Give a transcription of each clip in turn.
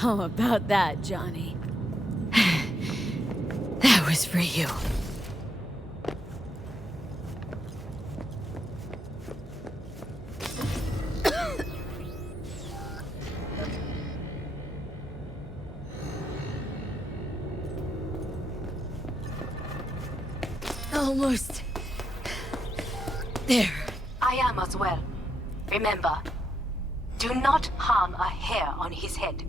How about that, Johnny? That was for you. Almost. There. I am as well. Remember, do not harm a hair on his head.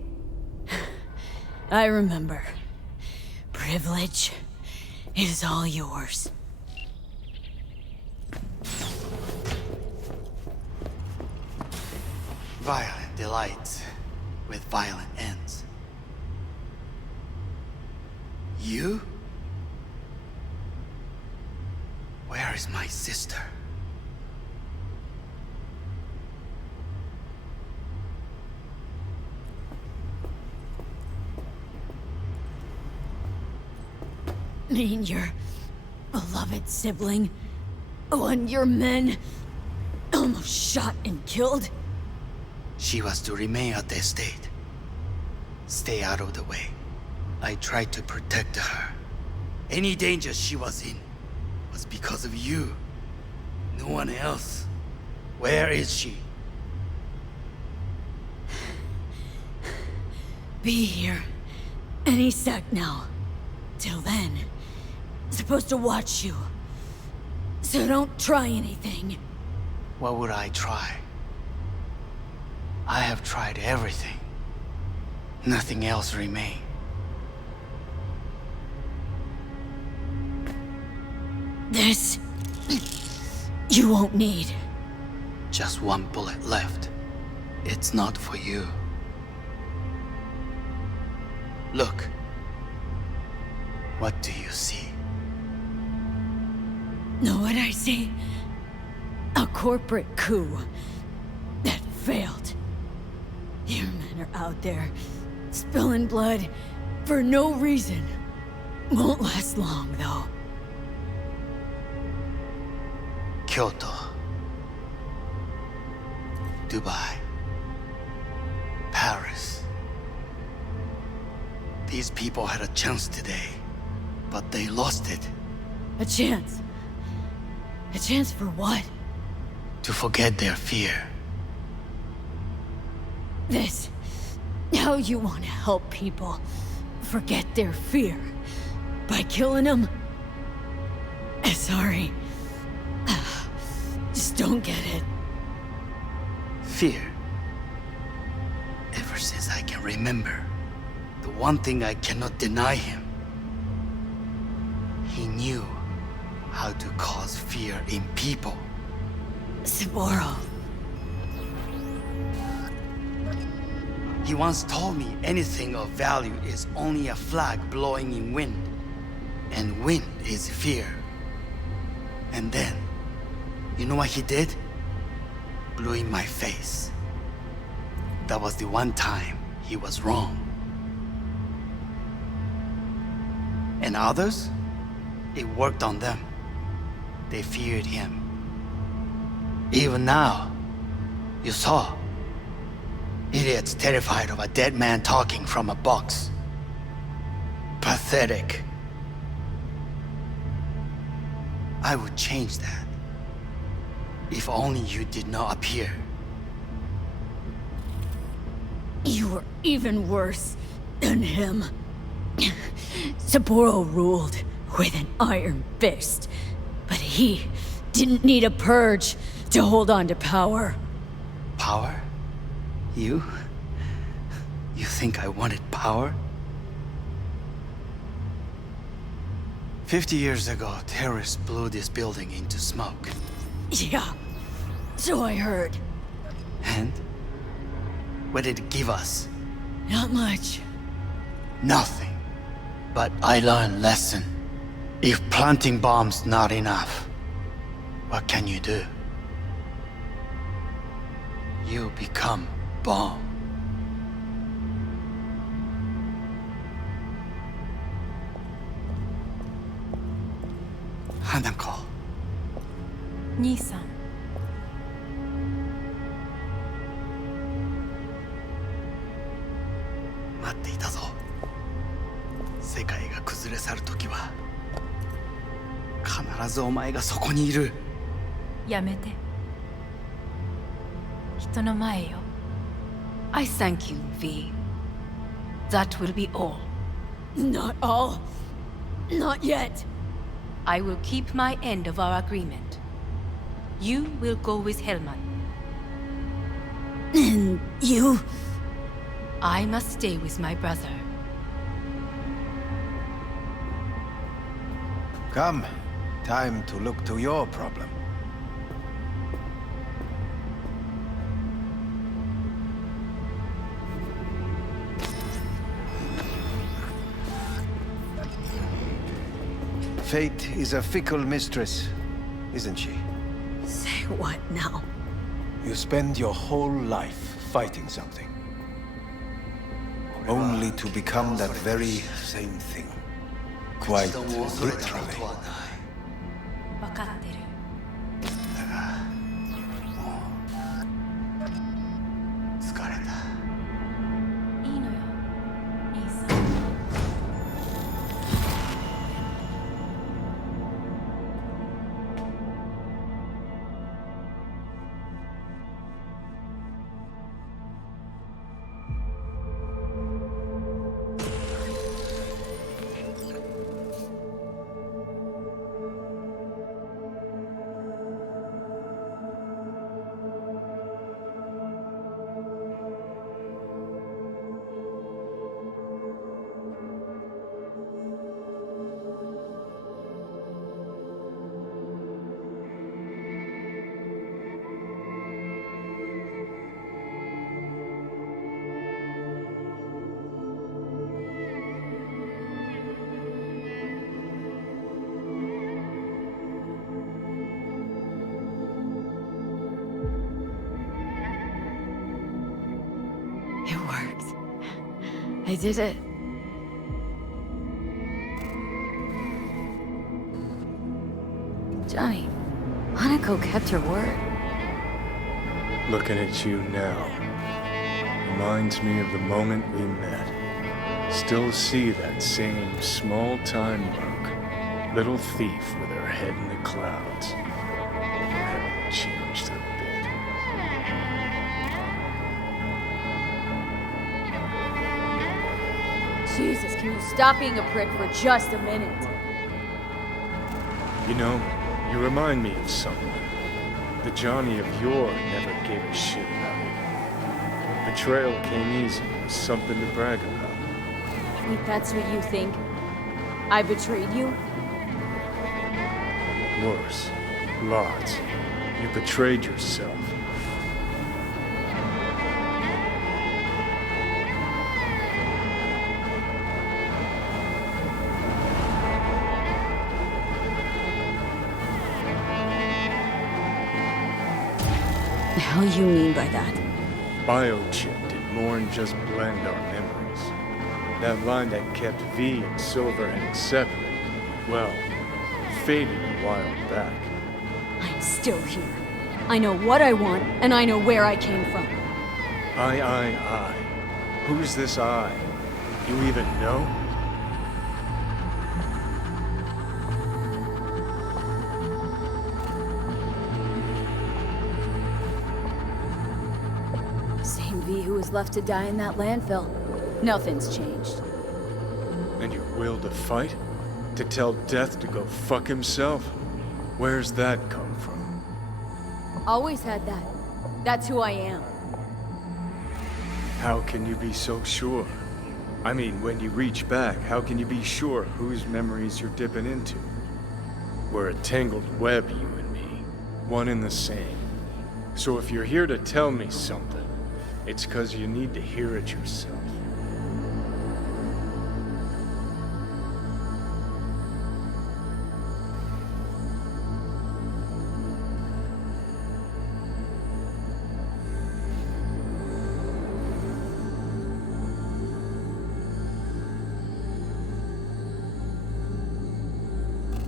I remember. Privilege is all yours. Violent delights with violent ends. You? Where is my sister? Mean your beloved sibling? One your men almost shot and killed? She was to remain at the estate. Stay out of the way. I tried to protect her. Any danger she was in was because of you. No one else. Where is she? Be here any sec now. Till then, supposed to watch you. So don't try anything. What would I try? I have tried everything. Nothing else remains. This... you won't need. Just one bullet left. It's not for you. Look. What do you see? Know what I see? A corporate coup that failed. Your men are out there, spilling blood for no reason. Won't last long, though. Kyoto. Dubai. Paris. These people had a chance today, but they lost it. A chance? A chance for what? To forget their fear. This... how you want to help people forget their fear? By killing them? Sorry. Just don't get it. Fear. Ever since I can remember, the one thing I cannot deny him. He knew how to cause fear in people. Saburo. He once told me anything of value is only a flag blowing in wind. And wind is fear. And then, you know what he did? Blew in my face. That was the one time he was wrong. And others? It worked on them. They feared him. Even now, you saw. Idiots terrified of a dead man talking from a box. Pathetic. I would change that. If only you did not appear. You were even worse than him. Saburo ruled with an iron fist, but he didn't need a purge to hold on to power. Power? You? You think I wanted power? 50 years ago, terrorists blew this building into smoke. Yeah, so I heard. And? What did it give us? Not much. Nothing. But I learned lesson. If planting bombs not enough, what can you do? You become bomb. Hanako. 兄さん。れ去る時は必ずお前がそこにいる。やめて。人の前よ。I thank you, V. That will be all. Not all. Not yet. I will keep my end of our agreement. You will go with Hellman. And you? I must stay with my brother. Come. Time to look to your problem. Fate is a fickle mistress, isn't she? Say what now? You spend your whole life fighting something. Only to become that very same thing. Quite literally. わかってる。疲れた。いいのよ、兄さん。It worked. I did it. Johnny, Hanako kept her word. Looking at you now reminds me of the moment we met. Still see that same small-time merc, little thief with her head in the clouds. Haven't changed a bit. Jesus, can you stop being a prick for just a minute? You know, you remind me of someone. The Johnny of yore never gave a shit about it. Betrayal came easy, was something to brag about. Wait, that's what you think? I betrayed you? Worse. Lots. You betrayed yourself. The hell you mean by that? Biochip did more than just blend our memories. That line that kept V and Silverhand separate, well, faded a while back. I'm still here. I know what I want, and I know where I came from. I. Who's this I? You even know? Same V who was left to die in that landfill. Nothing's changed. And your will to fight? To tell Death to go fuck himself? Where's that come from? Always had that. That's who I am. How can you be so sure? I mean, when you reach back, how can you be sure whose memories you're dipping into? We're a tangled web, you and me. One and the same. So if you're here to tell me something, it's 'cause you need to hear it yourself.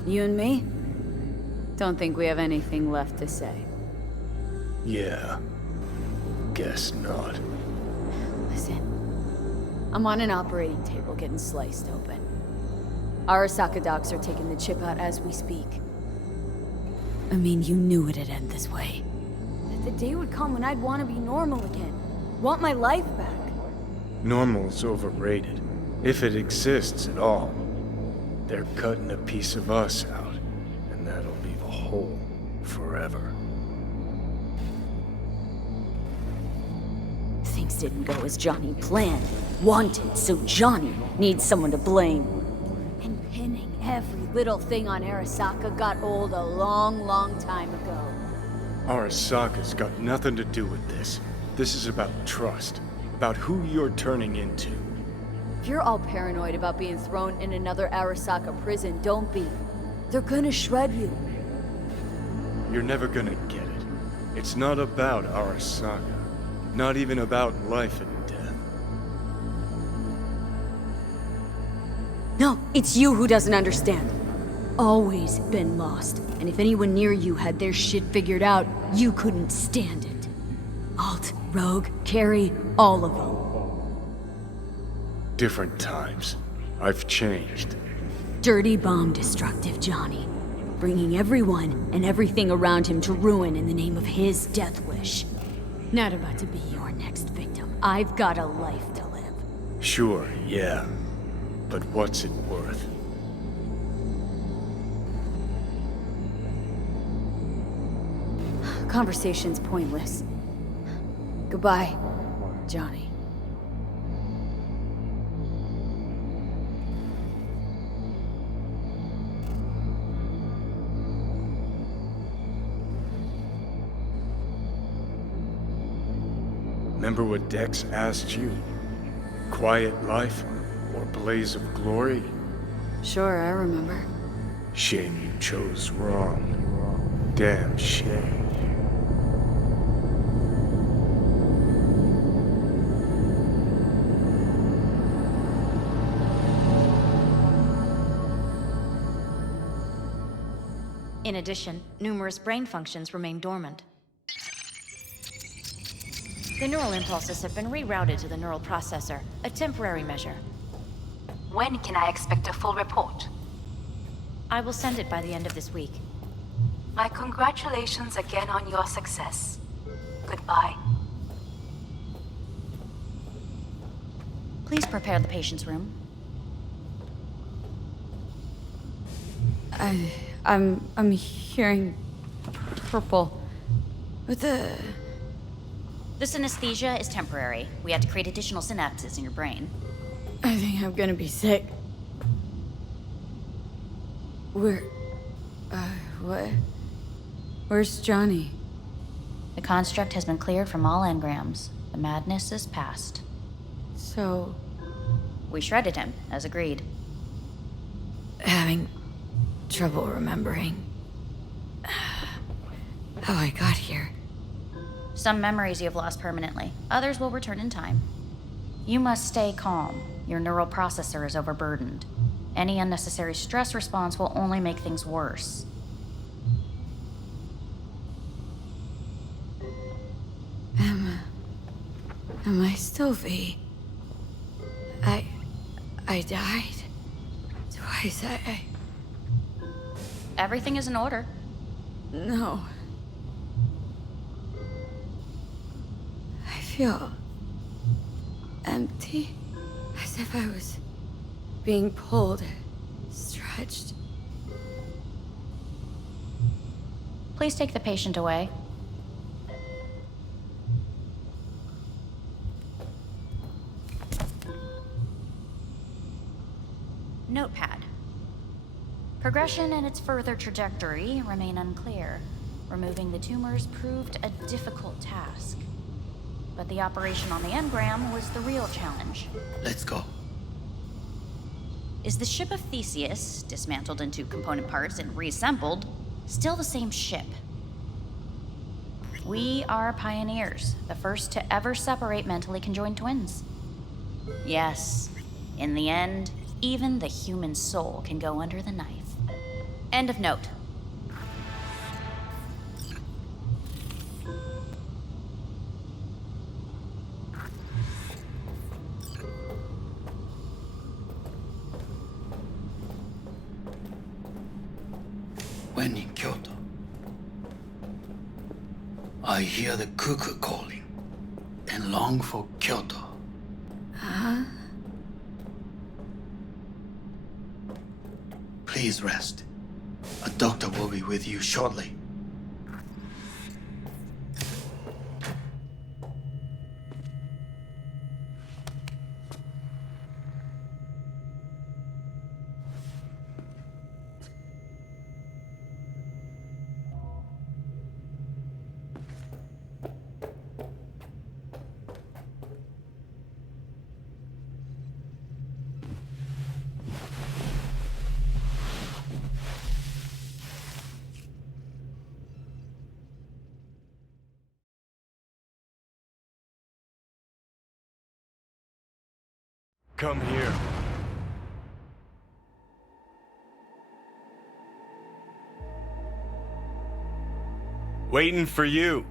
You and me? Don't think we have anything left to say. Yeah. Guess not. Listen, I'm on an operating table getting sliced open. Arasaka docs are taking the chip out as we speak. I mean, you knew it'd end this way. That the day would come when I'd want to be normal again. Want my life back. Normal's overrated. If it exists at all. They're cutting a piece of us out, and that'll leave a hole forever. Things didn't go as Johnny planned. Wanted, so Johnny needs someone to blame. And pinning every little thing on Arasaka got old a long time ago. Arasaka's got nothing to do with this. This is about trust. About who you're turning into. If you're all paranoid about being thrown in another Arasaka prison, don't be. They're gonna shred you. You're never gonna get it. It's not about Arasaka. Not even about life and death. No, it's you who doesn't understand. Always been lost. And if anyone near you had their shit figured out, you couldn't stand it. Alt, Rogue, Carrie, all of them. Different times. I've changed. Dirty bomb destructive Johnny. Bringing everyone and everything around him to ruin in the name of his death wish. Not about to be your next victim. I've got a life to live. Sure, yeah. But what's it worth? Conversation's pointless. Goodbye, Johnny. Remember what Dex asked you? Quiet life or blaze of glory? Sure, I remember. Shame you chose wrong. Damn shame. In addition, numerous brain functions remain dormant. The neural impulses have been rerouted to the neural processor, a temporary measure. When can I expect a full report? I will send it by the end of this week. My congratulations again on your success. Goodbye. Please prepare the patient's room. I'm hearing purple. What the... The synesthesia is temporary. We had to create additional synapses in your brain. I think I'm gonna be sick. What? Where's Johnny? The construct has been cleared from all engrams. The madness is past. So... We shredded him, as agreed. Having trouble remembering how I got here. Some memories you have lost permanently. Others will return in time. You must stay calm. Your neural processor is overburdened. Any unnecessary stress response will only make things worse. Am I still V? I died twice. Everything is in order. No. I feel empty, as if I was being pulled, stretched. Please take the patient away. Notepad. Progression and its further trajectory remain unclear. Removing the tumors proved a difficult task. But the operation on the engram was the real challenge. Let's go. Is the ship of Theseus, dismantled into component parts and reassembled, still the same ship? We are pioneers, the first to ever separate mentally conjoined twins. Yes, in the end, even the human soul can go under the knife. End of note. when in Kyoto, I hear the cuckoo calling and long for Kyoto. Huh? Please rest. A doctor will be with you shortly. Come here. Waiting for you.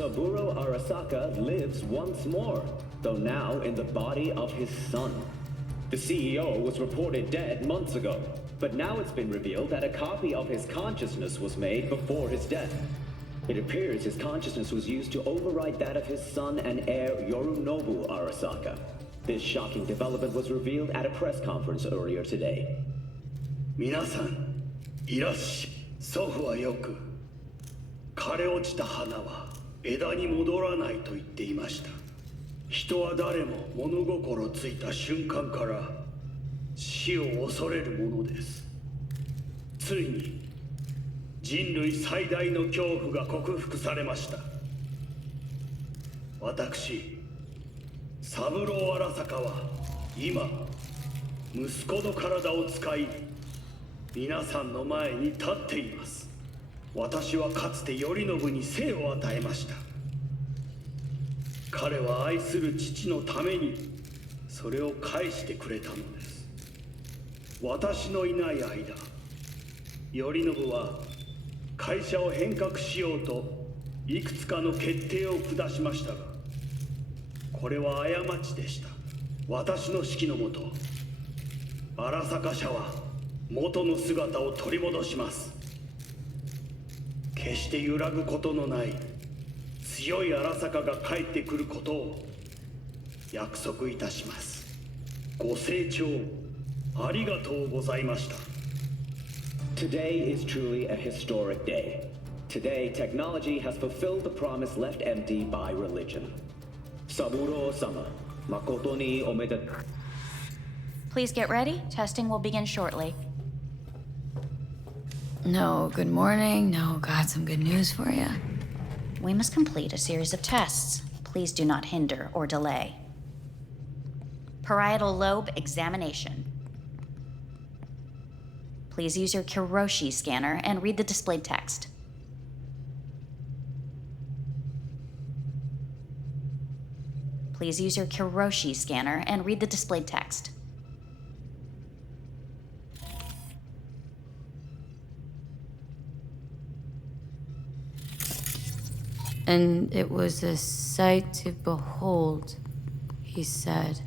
Saburo Arasaka lives once more, though now in the body of his son. The CEO was reported dead months ago, but now it's been revealed that a copy of his consciousness was made before his death. It appears his consciousness was used to override that of his son and heir Yorinobu Arasaka. This shocking development was revealed at a press conference earlier today. 皆さん、いらっしゃい。祖父はよく、枯れ落ちた花は枝に戻らないと言っていました。人は誰も物心ついた瞬間から死を恐れるものです。ついに人類最大の恐怖が克服されました。私、三郎荒坂は今、息子の体を使い、皆さんの前に立っています。私はかつて頼信に生を与えました。彼は愛する父のためにそれを返してくれたのです。私のいない間、頼信は会社を変革しようといくつかの決定を下しましたが、これは過ちでした。私の指揮のもと、荒坂社は元の姿を取り戻します。決して揺らぐことのない強い荒坂が帰ってくることを約束いたします。ご清聴ありがとうございました。 Today is truly a historic day. Today, technology has fulfilled the promise left empty by religion. Saburo-sama, makoto ni omedetou. Please get ready. Testing will begin shortly. No, good morning. No, got some good news for you. We must complete a series of tests. Please do not hinder or delay. Parietal lobe examination. Please use your Kiroshi scanner and read the displayed text. Please use your Kiroshi scanner and read the displayed text. And it was a sight to behold, he said,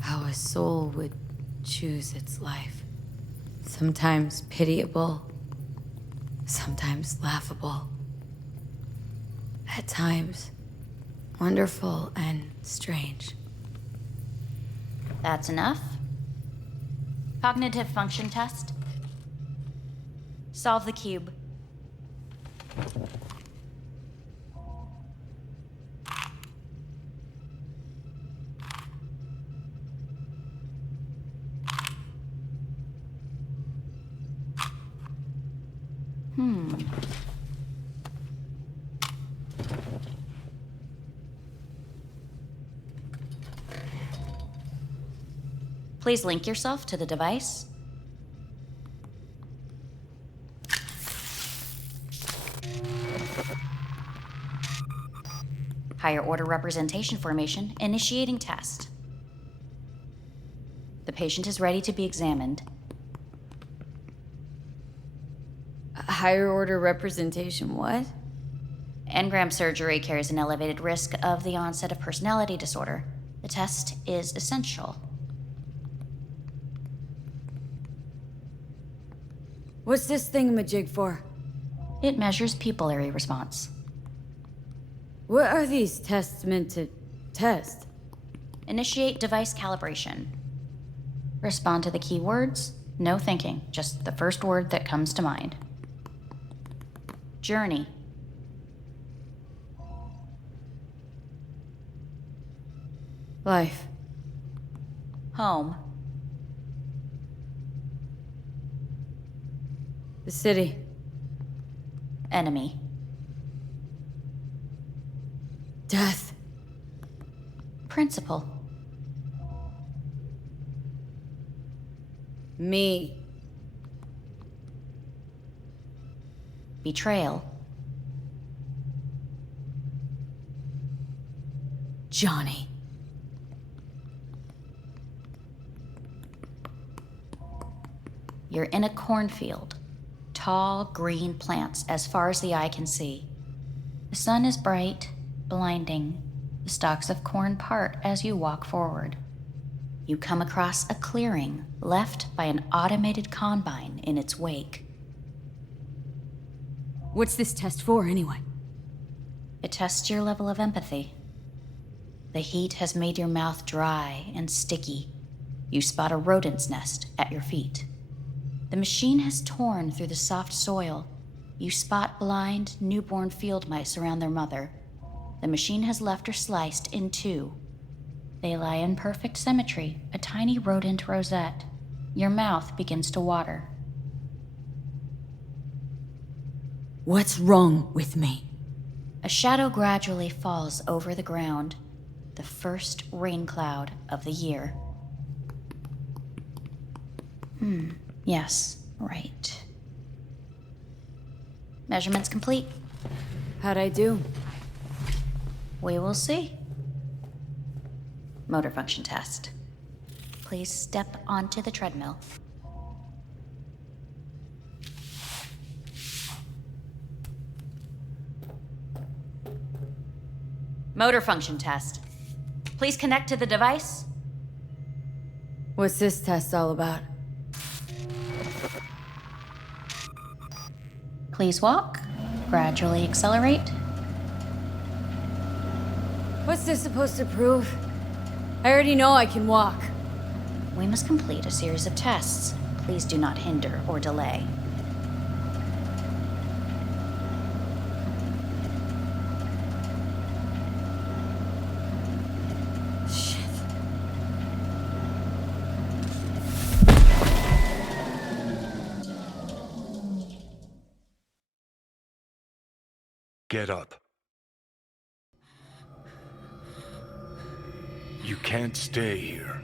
how a soul would choose its life. Sometimes pitiable, sometimes laughable. At times, wonderful and strange. That's enough. Cognitive function test. Solve the cube. Please link yourself to the device. Higher order representation formation, initiating test. The patient is ready to be examined. Higher order representation, what? Engram surgery carries an elevated risk of the onset of personality disorder. The test is essential. What's this thingamajig for? It measures pupillary response. What are these tests meant to test? Initiate device calibration. Respond to the keywords. No thinking, just the first word that comes to mind. Journey. Life. Home. The city. Enemy. Death. Principal. Me. Betrayal. Johnny. You're in a cornfield. Tall, green plants as far as the eye can see. The sun is bright, blinding. The stalks of corn part as you walk forward. You come across a clearing left by an automated combine in its wake. What's this test for, anyway? It tests your level of empathy. The heat has made your mouth dry and sticky. You spot a rodent's nest at your feet. The machine has torn through the soft soil. You spot blind, newborn field mice around their mother. The machine has left her sliced in two. They lie in perfect symmetry, a tiny rodent rosette. Your mouth begins to water. What's wrong with me? A shadow gradually falls over the ground. The first rain cloud of the year. Yes, right. Measurements complete. How'd I do? We will see. Motor function test. Please step onto the treadmill. Motor function test. Please connect to the device. What's this test all about? Please walk. Gradually accelerate. What's this supposed to prove? I already know I can walk. We must complete a series of tests. Please do not hinder or delay. Shit. Get up. You can't stay here.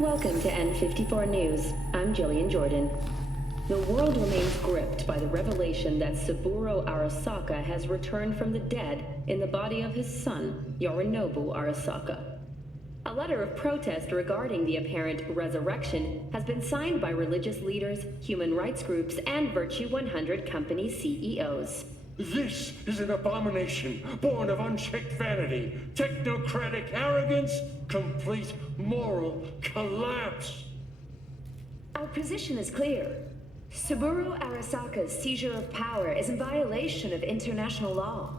Welcome to N54 News. I'm Jillian Jordan. The world remains gripped by the revelation that Saburo Arasaka has returned from the dead in the body of his son, Yorinobu Arasaka. A letter of protest regarding the apparent resurrection has been signed by religious leaders, human rights groups, and Virtue 100 company CEOs. This is an abomination born of unchecked vanity, technocratic arrogance, complete moral collapse. Our position is clear. Saburo Arasaka's seizure of power is in violation of international law.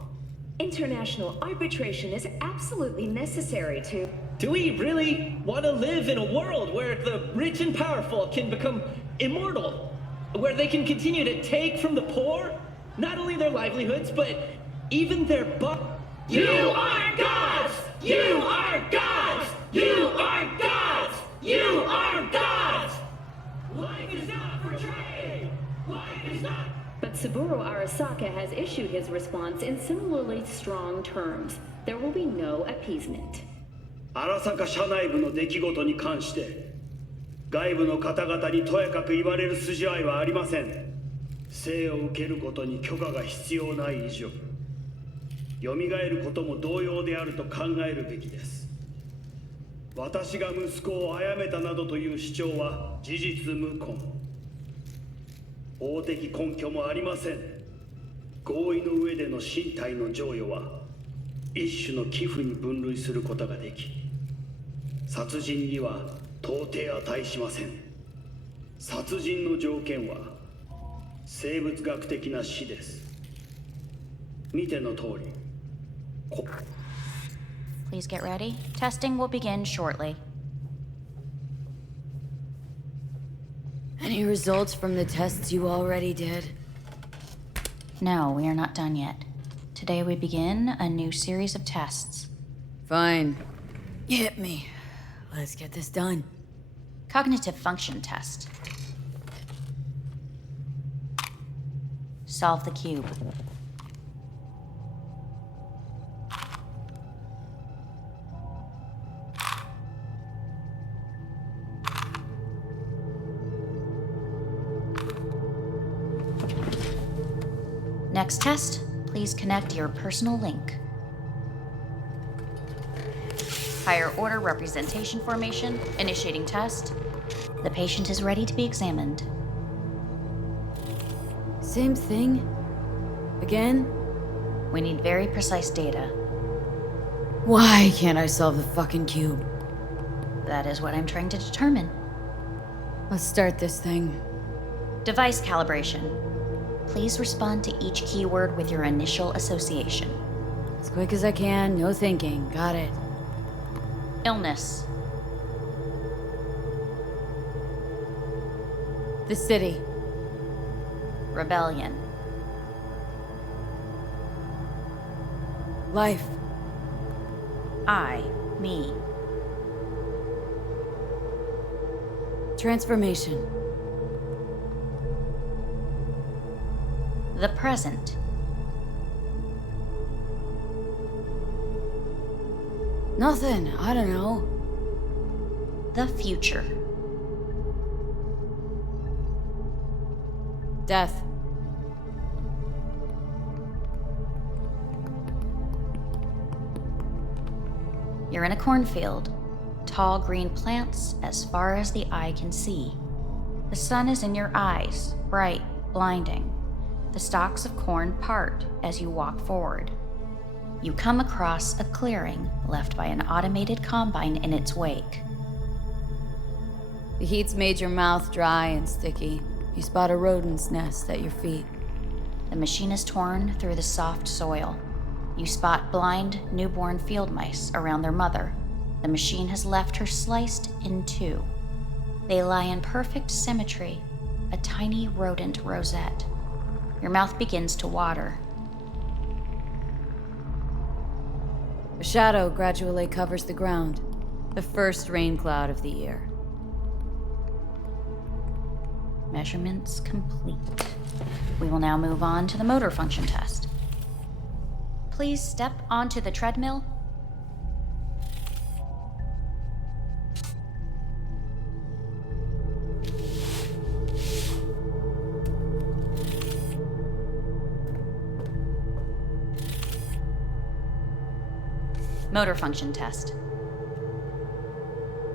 International arbitration is absolutely necessary to... Do we really want to live in a world where the rich and powerful can become immortal? Where they can continue to take from the poor? Not only their livelihoods, but even their You are gods! You are gods! You are gods! You are gods! Life is not for trade! Life is not... But Saburo Arasaka has issued his response in similarly strong terms. There will be no appeasement. 荒坂社内部の出来事に関して外部の方々にとやかく言われる筋合いはありません。生を受けることに許可が必要ない以上蘇ることも同様であると考えるべきです。私が息子を殺めたなどという主張は事実無根。法的根拠もありません。合意の上での身体の贈与は一種の寄付に分類することができ、殺人には到底値しません。殺人の条件は生物学的な死です。見ての通り。Please get ready. Testing will begin shortly. Any results from the tests you already did? No, we are not done yet. Today we begin a new series of tests. Fine. Hit me. Let's get this done. Cognitive function test. Solve the cube. Next test, please connect your personal link. Higher order representation formation, initiating test. The patient is ready to be examined. Same thing? Again? We need very precise data. Why can't I solve the fucking cube? That is what I'm trying to determine. Let's start this thing. Device calibration. Please respond to each keyword with your initial association. As quick as I can, no thinking. Got it. Illness. The city. Rebellion. Life. I, me. Transformation. The present. Nothing. I don't know. The future. Death. You're in a cornfield. Tall green plants as far as the eye can see. The sun is in your eyes, bright, blinding. The stalks of corn part as you walk forward. You come across a clearing left by an automated combine in its wake. The heat's made your mouth dry and sticky. You spot a rodent's nest at your feet. The machine is torn through the soft soil. You spot blind, newborn field mice around their mother. The machine has left her sliced in two. They lie in perfect symmetry, a tiny rodent rosette. Your mouth begins to water. A shadow gradually covers the ground, the first rain cloud of the year. Measurements complete. We will now move on to the motor function test. Please step onto the treadmill. Motor function test.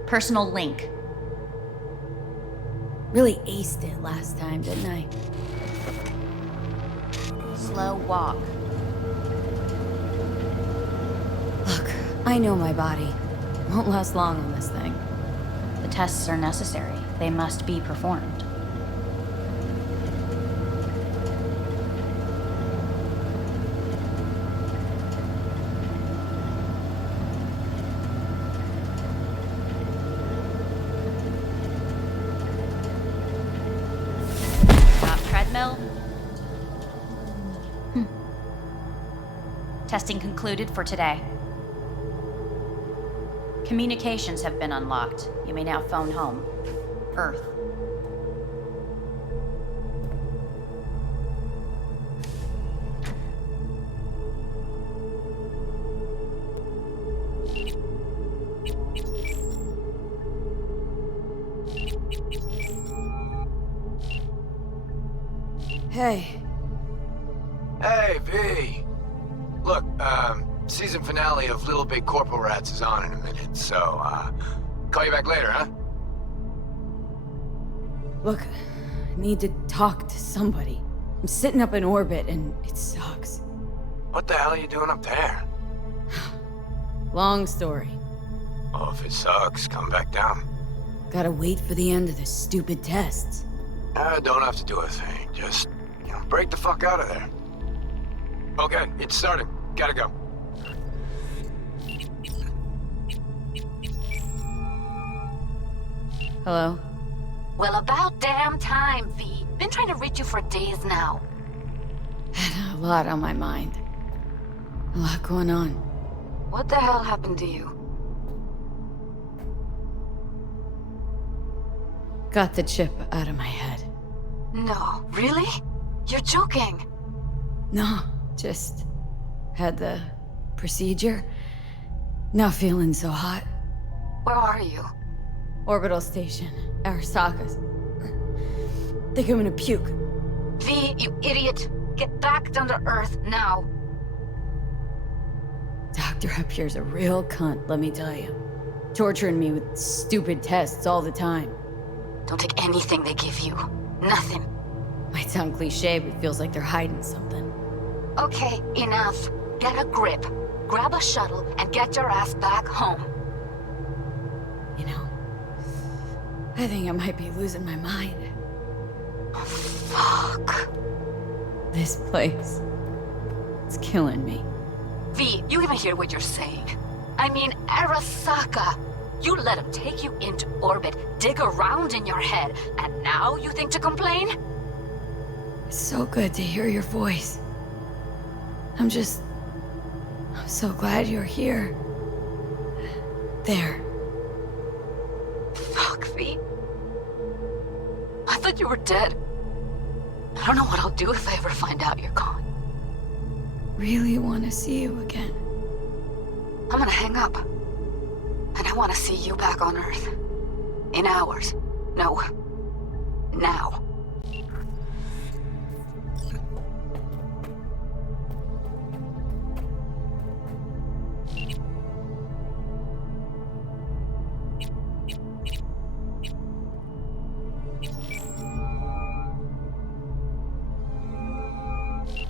Personal link. Really aced it last time, didn't I? slow walk. Look, I know my body. Won't last long on this thing. The tests are necessary. They must be performed. Treadmill. Testing concluded for today. Communications have been unlocked. You may now phone home. Earth. Hey. Hey, V. Look, season finale of Little Big Corpo Rats is on in a minute, so, call you back later, huh? Look, I need to talk to somebody. I'm sitting up in orbit and it sucks. What the hell are you doing up there? Long story. Well, if it sucks, come back down. Gotta wait for the end of the stupid tests. Don't have to do a thing, just, break the fuck out of there. Okay, it's starting. Gotta go. Hello? Well, about damn time, V. Been trying to reach you for days now. Had a lot on my mind. A lot going on. What the hell happened to you? Got the chip out of my head. No, really? You're joking. No, just had the procedure. Not feeling so hot. Where are you? Orbital station, Arasaka's. Think I'm gonna puke. V, you idiot. Get back down to Earth now. Doctor up here's a real cunt, let me tell you. Torturing me with stupid tests all the time. Don't take anything they give you. Nothing. Might sound cliche, but it feels like they're hiding something. Okay, enough. Get a grip. Grab a shuttle and get your ass back home. You know, I think I might be losing my mind. Oh, fuck. This place. It's killing me. V, you even hear what you're saying? I mean, Arasaka. You let him take you into orbit, dig around in your head, and now you think to complain? It's so good to hear your voice. I'm so glad you're here. There. Fuck, V. I thought you were dead. I don't know what I'll do if I ever find out you're gone. Really want to see you again. I'm gonna hang up. And I want to see you back on Earth. In hours. No. Now.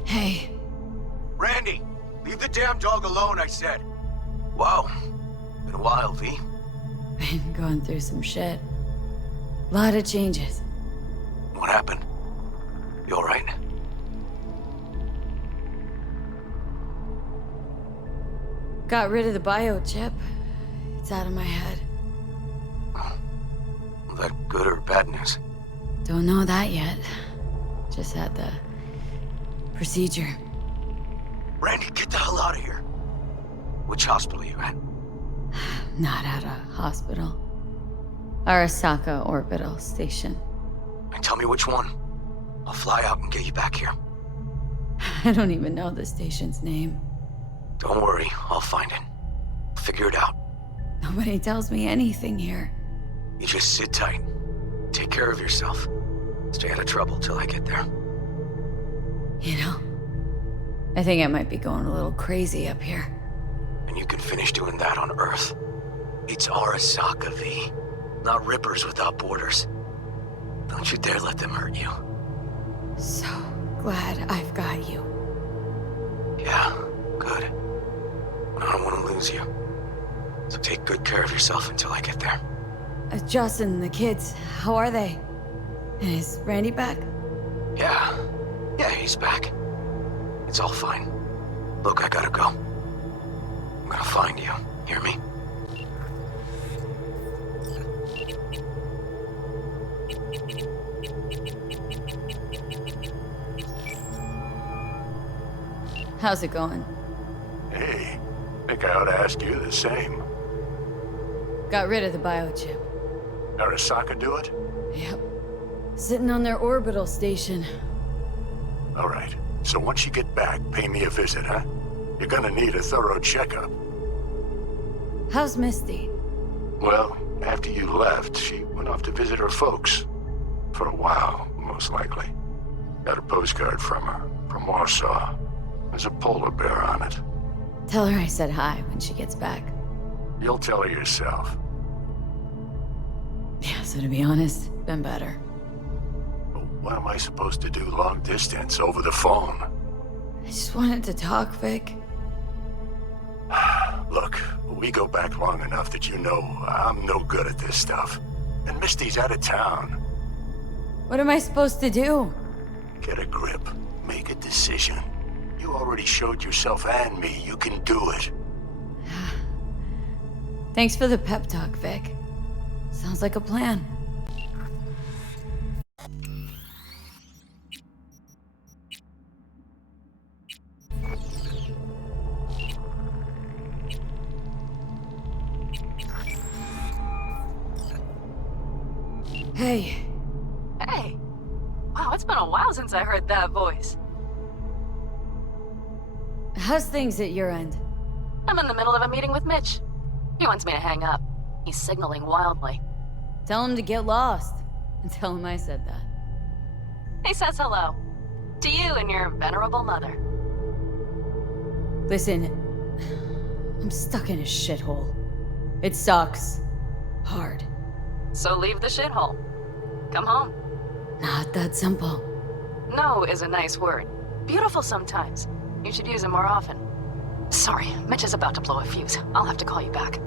Hey. Randy, leave the damn dog alone, I said. Wow. Been a while, V. Been going through some shit. Lot of changes. What happened? You alright? Got rid of the biochip. It's out of my head. Was that good or bad news? Don't know that yet. Just had the procedure. Randy, get the hell out of here. Which hospital are you at? Not at a hospital. Arasaka Orbital Station. And tell me which one. I'll fly out and get you back here. I don't even know the station's name. Don't worry, I'll find it. Figure it out. Nobody tells me anything here. You just sit tight. Take care of yourself. Stay out of trouble till I get there. You know, I think I might be going a little crazy up here. And you can finish doing that on Earth. It's Arasaka, V. Not rippers without borders. Don't you dare let them hurt you. So glad I've got you. Yeah, good. I don't want to lose you. So take good care of yourself until I get there. Justin, the kids, how are they? And is Randy back? Yeah, he's back. It's all fine. Look, I gotta go. I'm gonna find you. Hear me? How's it going? Hey, think I ought to ask you the same. Got rid of the biochip. Arasaka do it? Yep. Sitting on their orbital station. All right. So once you get back, pay me a visit, huh? You're gonna need a thorough checkup. How's Misty? Well, after you left, she went off to visit her folks. For a while, most likely. Got a postcard from her, from Warsaw. There's a polar bear on it. Tell her I said hi when she gets back. You'll tell her yourself. Yeah, so to be honest, been better. What am I supposed to do long distance over the phone? I just wanted to talk, Vic. Look, we go back long enough that you know I'm no good at this stuff. And Misty's out of town. What am I supposed to do? Get a grip. Make a decision. You already showed yourself and me you can do it. Thanks for the pep talk, Vic. Sounds like a plan. Hey. Hey. Wow, it's been a while since I heard that voice. How's things at your end? I'm in the middle of a meeting with Mitch. He wants me to hang up. He's signaling wildly. Tell him to get lost. And tell him I said that. He says hello. To you and your venerable mother. Listen, I'm stuck in a shithole. It sucks. Hard. So leave the shithole. Come home. Not that simple. No is a nice word. Beautiful sometimes. You should use it more often. Sorry, Mitch is about to blow a fuse. I'll have to call you back.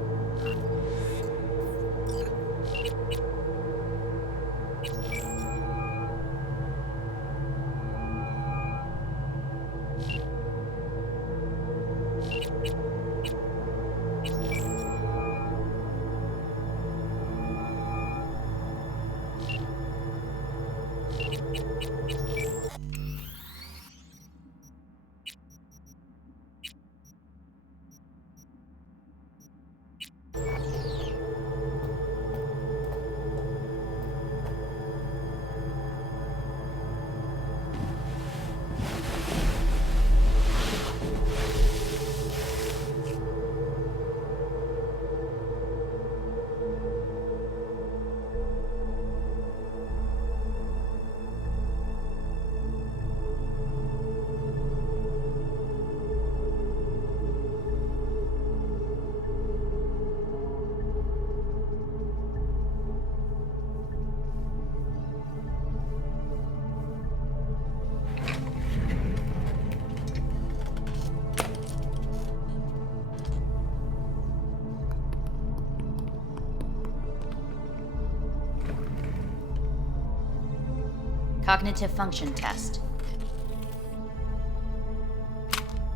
Cognitive function test.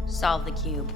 Solve the cube.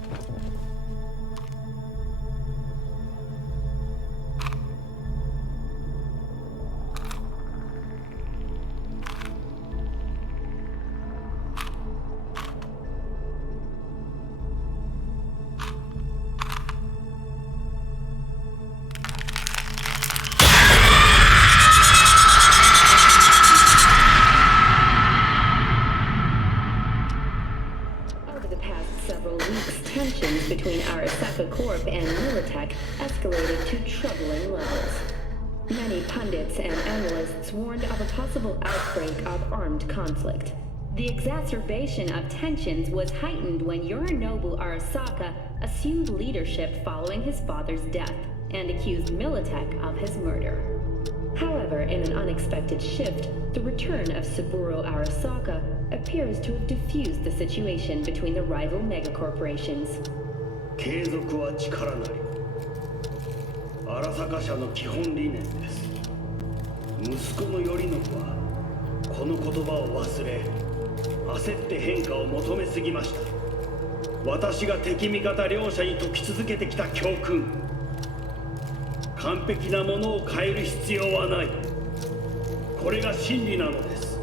Between Arasaka Corp and Militech escalated to troubling levels. Many pundits and analysts warned of a possible outbreak of armed conflict. The exacerbation of tensions was heightened when Yorinobu Arasaka assumed leadership following his father's death and accused Militech of his murder. However, in an unexpected shift, the return of Saburo Arasaka appears to have diffused the situation between the rival megacorporations. 継続は力なり。荒坂社の基本理念です。息子の頼信はこの言葉を忘れ、焦って変化を求めすぎました。私が敵味方両者に解き続けてきた教訓。完璧なものを変える必要はない。これが真理なのです。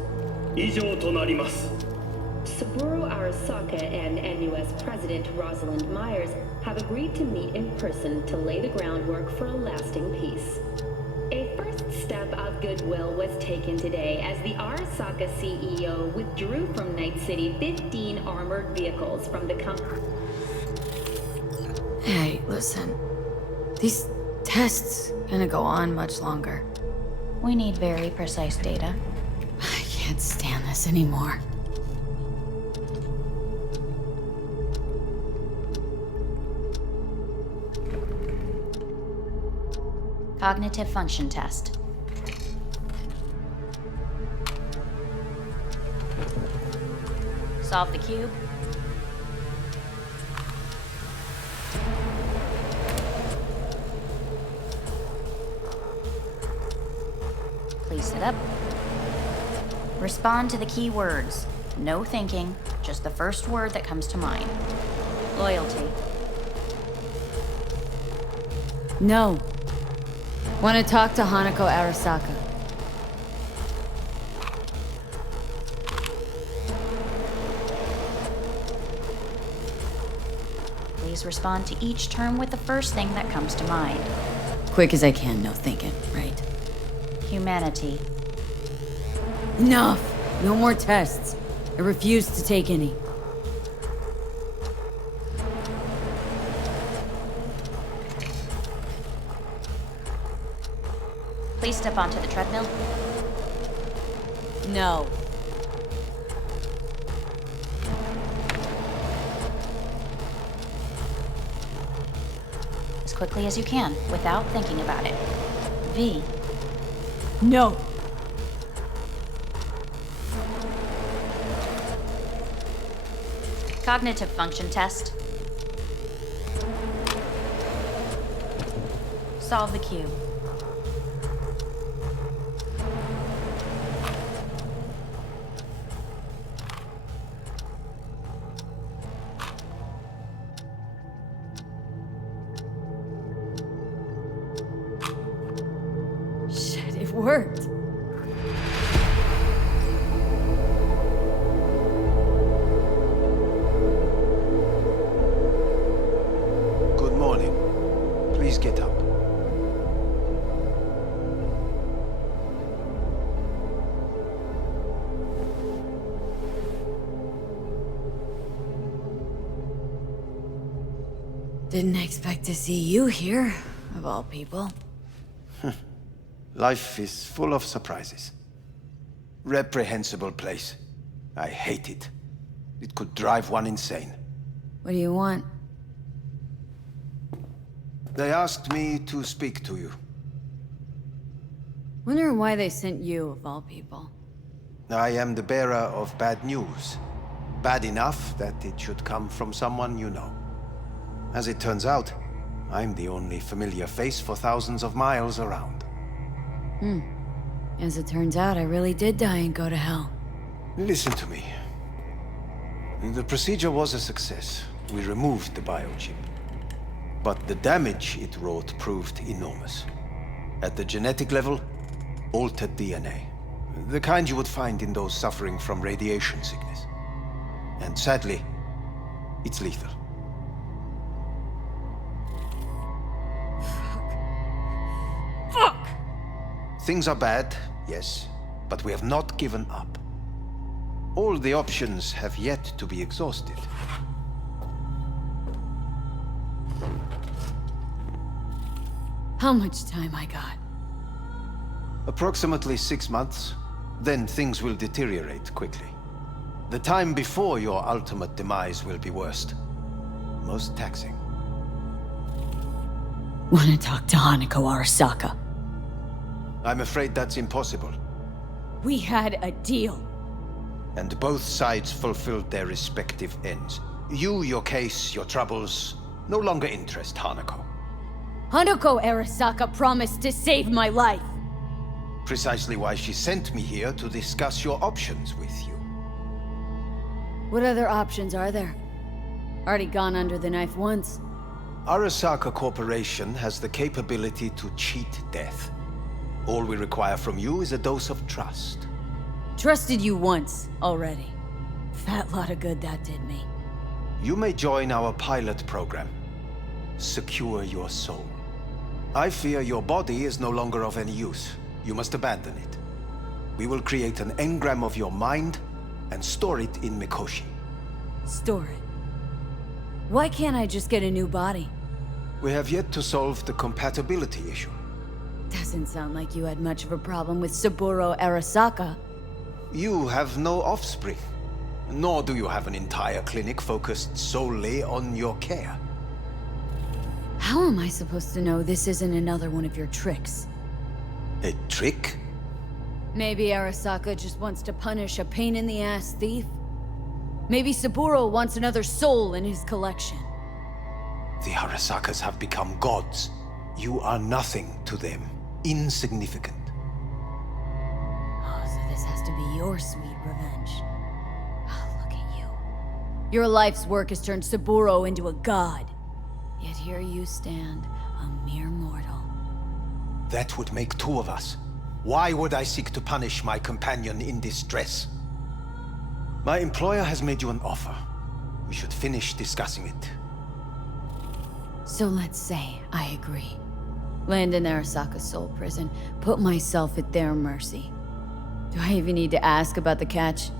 以上となります。Saburo Arasaka and NUS President Rosalind Myers have agreed to meet in person to lay the groundwork for a lasting peace. A first step of goodwill was taken today as the Arasaka CEO withdrew from Night City 15 armored vehicles from the company. Hey, listen. These tests gonna go on much longer. We need very precise data. I can't stand this anymore. Cognitive function test. Solve the cube. Please sit up. Respond to the key words. No thinking, just the first word that comes to mind. Loyalty. No. Want to talk to Hanako Arasaka. Please respond to each term with the first thing that comes to mind. Quick as I can, no thinking, right? Humanity. Enough! No more tests. I refuse to take any. Please step onto the treadmill. No. As quickly as you can, without thinking about it. V. No. Cognitive function test. Solve the cube. Shit, it worked. Good morning. Please get up. Didn't expect to see you here, of all people. Life is full of surprises. Reprehensible place. I hate it. It could drive one insane. What do you want? They asked me to speak to you. Wonder why they sent you, of all people. I am the bearer of bad news. Bad enough that it should come from someone you know. As it turns out, I'm the only familiar face for thousands of miles around. As it turns out, I really did die and go to hell. Listen to me. The procedure was a success. We removed the biochip. But the damage it wrought proved enormous. At the genetic level, altered DNA. The kind you would find in those suffering from radiation sickness. And sadly, it's lethal. Fuck! Things are bad, yes, but we have not given up. All the options have yet to be exhausted. How much time I got? Approximately 6 months. Then things will deteriorate quickly. The time before your ultimate demise will be worst. Most taxing. Want to talk to Hanako Arasaka. I'm afraid that's impossible. We had a deal. And both sides fulfilled their respective ends. You, your case, your troubles, no longer interest Hanako. Hanako Arasaka promised to save my life. Precisely why she sent me here to discuss your options with you. What other options are there? Already gone under the knife once. Arasaka Corporation has the capability to cheat death. All we require from you is a dose of trust. Trusted you once, already. Fat lot of good that did me. You may join our pilot program. Secure your soul. I fear your body is no longer of any use. You must abandon it. We will create an engram of your mind and store it in Mikoshi. Store it? Why can't I just get a new body? We have yet to solve the compatibility issue. Doesn't sound like you had much of a problem with Saburo Arasaka. You have no offspring, nor do you have an entire clinic focused solely on your care. How am I supposed to know this isn't another one of your tricks? A trick? Maybe Arasaka just wants to punish a pain-in-the-ass thief? Maybe Saburo wants another soul in his collection. The Arasakas have become gods. You are nothing to them. Insignificant. Oh, so this has to be your sweet revenge. Oh, look at you. Your life's work has turned Saburo into a god. Yet here you stand, a mere mortal. That would make two of us. Why would I seek to punish my companion in distress? My employer has made you an offer. We should finish discussing it. So let's say I agree. Land in Arasaka's soul prison, put myself at their mercy. Do I even need to ask about the catch?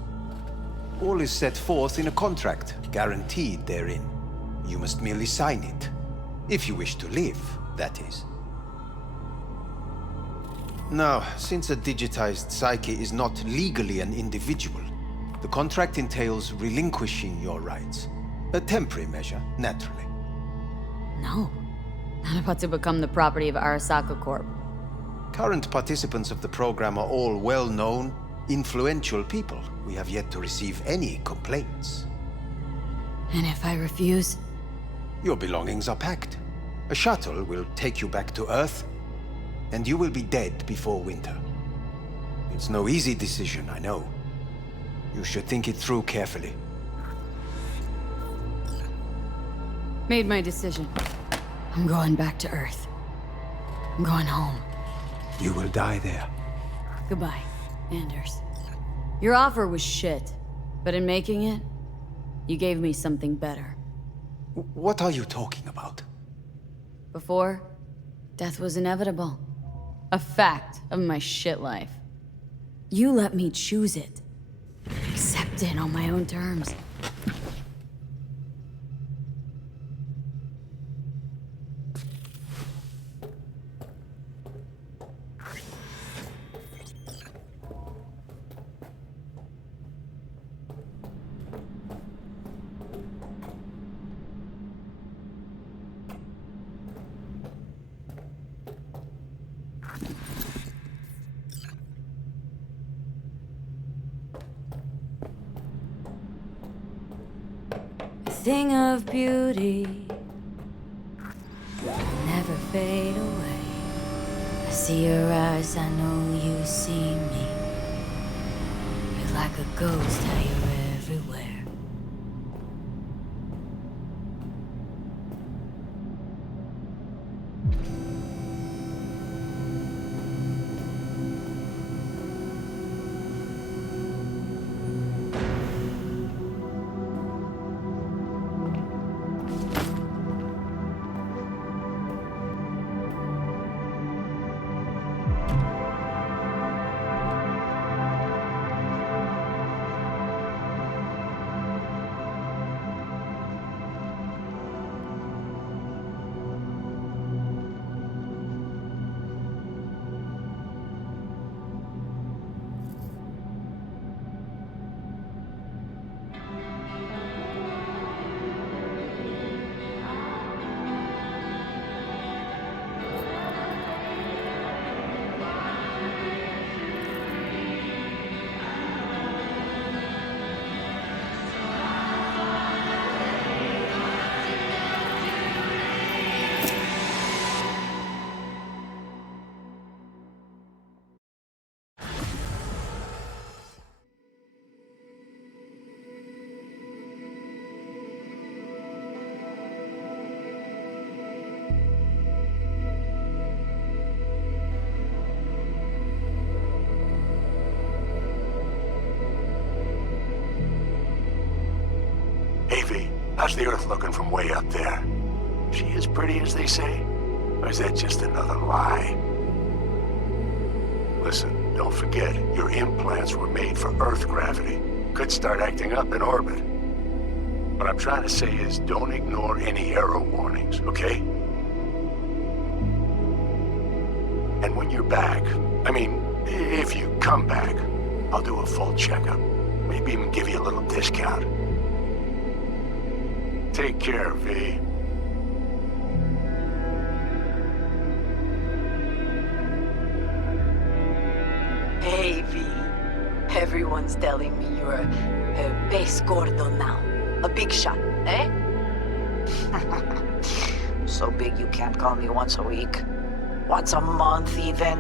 All is set forth in a contract, guaranteed therein. You must merely sign it. If you wish to live, that is. Now, since a digitized psyche is not legally an individual, the contract entails relinquishing your rights. A temporary measure, naturally. No. Not about to become the property of Arasaka Corp. Current participants of the program are all well-known, influential people. We have yet to receive any complaints. And if I refuse? Your belongings are packed. A shuttle will take you back to Earth, and you will be dead before winter. It's no easy decision, I know. You should think it through carefully. Made my decision. I'm going back to Earth. I'm going home. You will die there. Goodbye, Anders. Your offer was shit, but in making it, you gave me something better. What are you talking about? Before, death was inevitable. A fact of my shit life. You let me choose it. Accept it on my own terms. Thing of beauty never fade away. I see your eyes, I know you see me. You're like a ghost, how you're everywhere. How's the Earth looking from way up there? She as pretty as they say? Or is that just another lie? Listen, don't forget, your implants were made for Earth gravity. Could start acting up in orbit. What I'm trying to say is, don't ignore any error warnings, okay? And when you're back, I mean, if you come back, I'll do a full checkup. Maybe even give you a little discount. Take care, V. Hey, V. Everyone's telling me you're a base gordo now. A big shot, eh? So big you can't call me once a week. Once a month, even.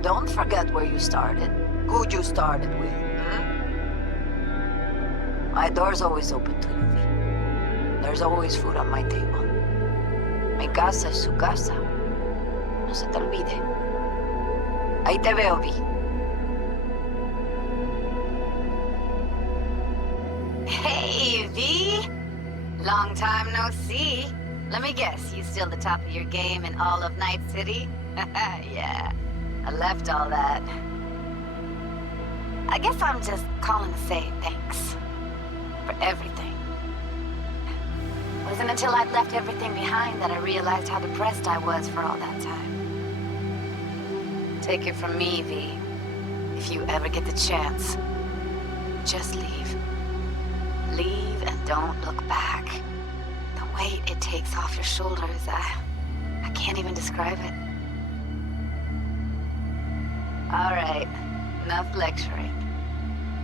Don't forget where you started. Who you started with, My door's always open to you, V. There's always food on my table. Mi casa es su casa. No se te olvide. Ahí te veo, V. Hey, V! Long time no see. Let me guess, you still the top of your game in all of Night City? Yeah, I left all that. I guess I'm just calling to say thanks. For everything. It wasn't until I'd left everything behind that I realized how depressed I was for all that time. Take it from me, V. If you ever get the chance, just leave. Leave and don't look back. The weight it takes off your shoulders, I can't even describe it. All right, enough lecturing.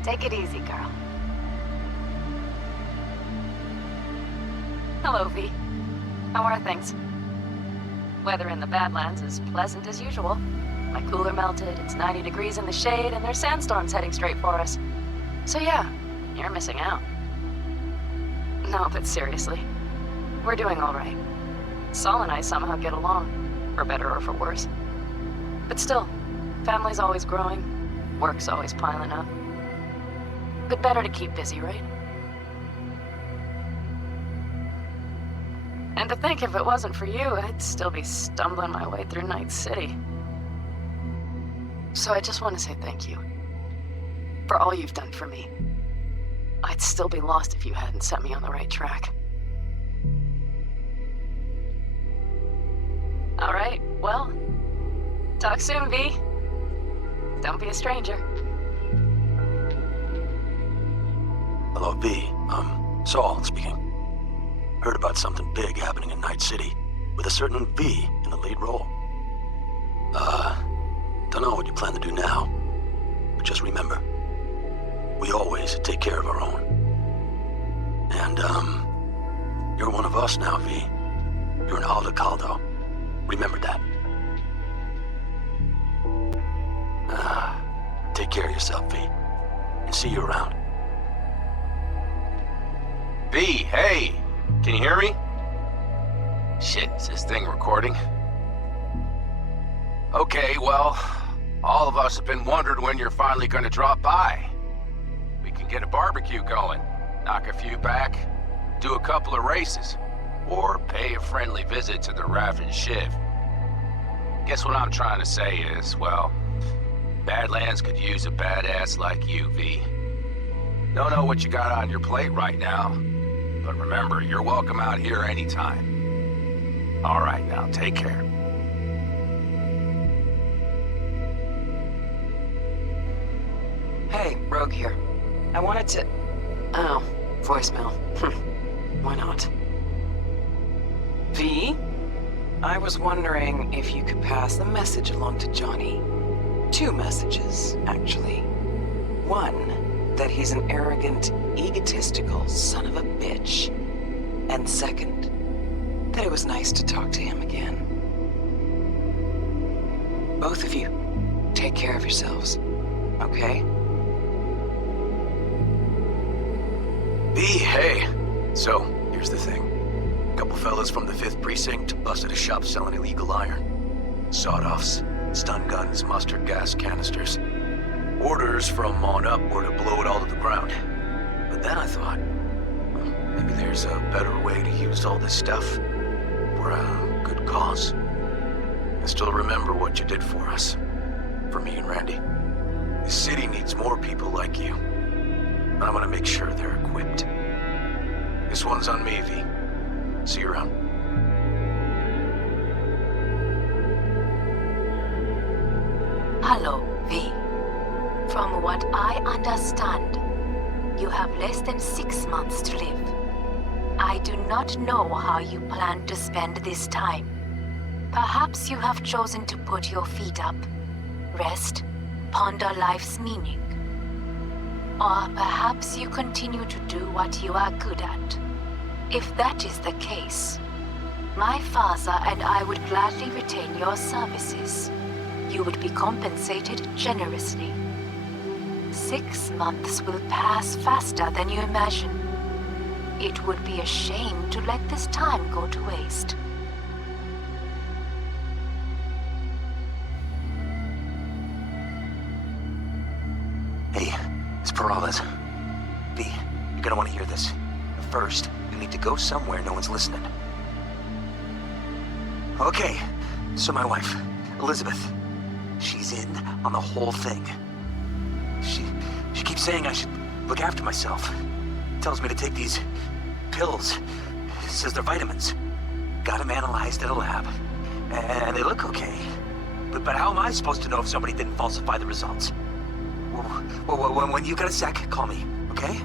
Take it easy, girl. Hello, V. How are things? Weather in the Badlands is pleasant as usual. My cooler melted, it's 90 degrees in the shade, and there's sandstorms heading straight for us. So yeah, you're missing out. No, but seriously, we're doing all right. Saul and I somehow get along, for better or for worse. But still, family's always growing, work's always piling up. But better to keep busy, right? And to think if it wasn't for you, I'd still be stumbling my way through Night City. So I just want to say thank you. For all you've done for me. I'd still be lost if you hadn't set me on the right track. All right, well, talk soon, V. Don't be a stranger. Hello, V. Saul speaking. Heard about something big happening in Night City, with a certain V in the lead role. Don't know what you plan to do now, but just remember, we always take care of our own. And, you're one of us now, V. You're an Aldecaldo. Remember that. Take care of yourself, V. And see you around. V, hey! Can you hear me? Shit, is this thing recording? Okay, well, all of us have been wondering when you're finally gonna drop by. We can get a barbecue going, knock a few back, do a couple of races, or pay a friendly visit to the Raft and Shiv. Guess what I'm trying to say is, well, Badlands could use a badass like you, V. Don't know what you got on your plate right now, but remember, you're welcome out here anytime. All right, now, take care. Hey, Rogue here. I wanted to... Oh, voicemail. Why not? V? I was wondering if you could pass the message along to Johnny. 2 messages, actually. One, that he's an arrogant, egotistical son of a bitch. And second, that it was nice to talk to him again. Both of you, take care of yourselves, okay? V, hey. So, here's the thing. A couple fellas from the 5th Precinct busted a shop selling illegal iron. Sawed-offs, stun guns, mustard gas canisters. Orders from on up were to blow it all to the ground. But then I thought, well, Maybe there's a better way to use all this stuff for a good cause. I still remember what you did for us. For me and Randy. The city needs more people like you. And I'm gonna make sure they're equipped. This one's on me, V. See you around. Hello, V. From what I understand, you have less than 6 months to live. I do not know how you plan to spend this time. Perhaps you have chosen to put your feet up, rest, ponder life's meaning. Or perhaps you continue to do what you are good at. If that is the case, my father and I would gladly retain your services. You would be compensated generously. 6 months will pass faster than you imagine. It would be a shame to let this time go to waste. Hey, it's Peralez. V, you're gonna want to hear this. But first, you need to go somewhere no one's listening. Okay, so my wife, Elizabeth, she's in on the whole thing. She keeps saying I should look after myself. Tells me to take these pills. Says they're vitamins. Got them analyzed at a lab. And they look okay. But how am I supposed to know if somebody didn't falsify the results? When you got a sec, call me, okay?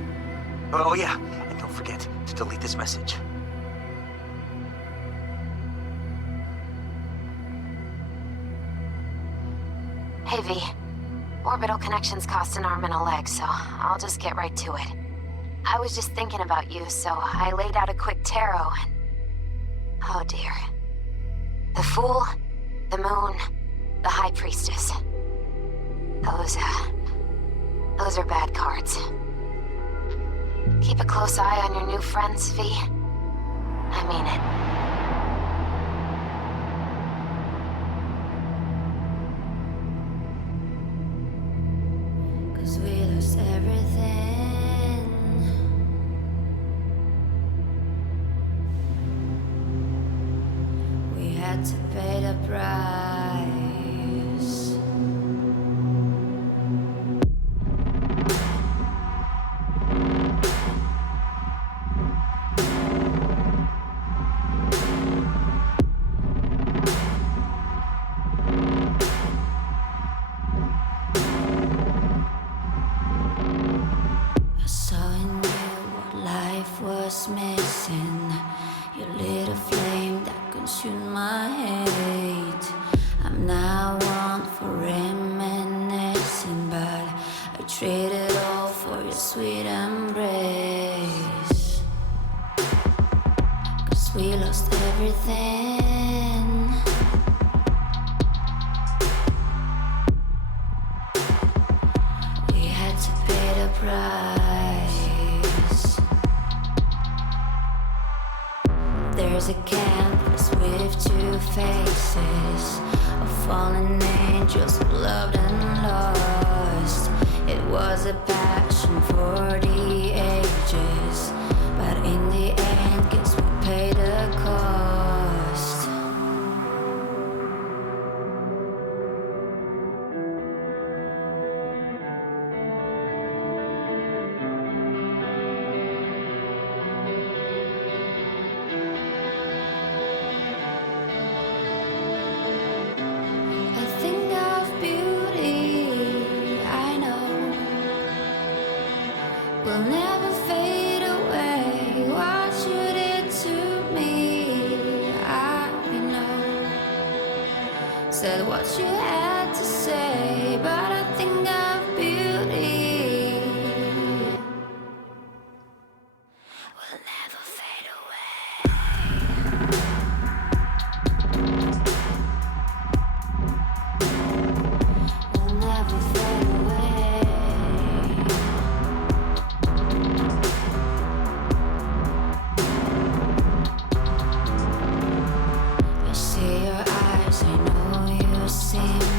Oh yeah, and don't forget to delete this message. Hey, V. Orbital connections cost an arm and a leg, so I'll just get right to it. I was just thinking about you, so I laid out a quick tarot and... Oh dear. The Fool, the Moon, the High Priestess. Those are bad cards. Keep a close eye on your new friends, V. I mean it. We lost everything. We had to pay the price. Was missing your little flame that consumed my hate. I'm now one for reminiscing, but I traded all for your sweet embrace. 'Cause we lost everything. We had to pay the price. There's a canvas with two faces of fallen angels who loved and lost. It was a passion for the ages, but in the end, guess we paid the cost. Will never fade away. What you did to me, I know. Said what you had to say, but I think of beauty. Will never fade away. Will never fade away. See your eyes, I know you see me.